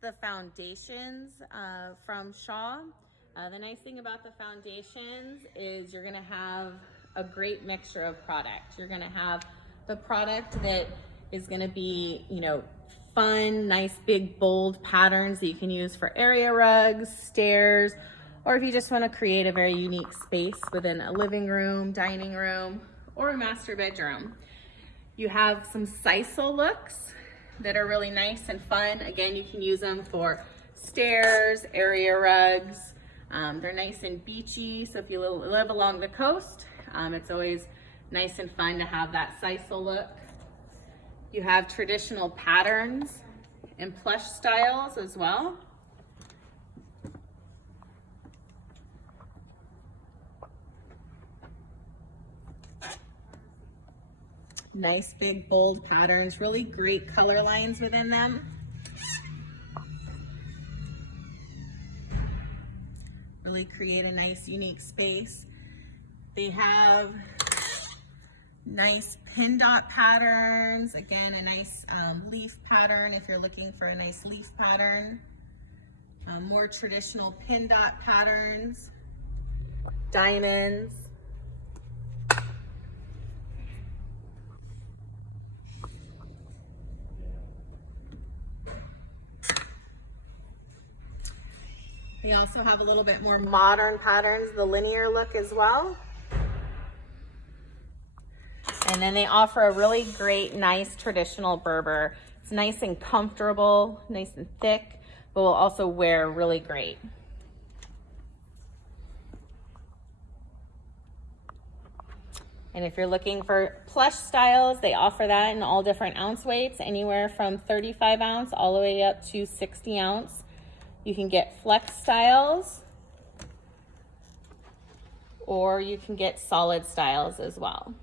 the foundations from Shaw. The nice thing about the foundations is you're gonna have a great mixture of product. You're gonna have the product that is gonna be, you know, fun, nice, big, bold patterns that you can use for area rugs, stairs, or if you just wanna create a very unique space within a living room, dining room, or a master bedroom. You have some sisal looks that are really nice and fun. Again, you can use them for stairs, area rugs. They're nice and beachy, so if you live along the coast, it's always nice and fun to have that sisal look. You have traditional patterns and plush styles as well. Nice big bold patterns, really great color lines within them. Really create a nice unique space. They have nice pin dot patterns. Again, a nice leaf pattern if you're looking for a nice leaf pattern. More traditional pin dot patterns, diamonds. They also have a little bit more modern patterns, the linear look as well. And then they offer a really great, nice traditional Berber. It's nice and comfortable, nice and thick, but will also wear really great. And if you're looking for plush styles, they offer that in all different ounce weights, anywhere from 35 ounce all the way up to 60 ounce. You can get flex styles, or you can get solid styles as well.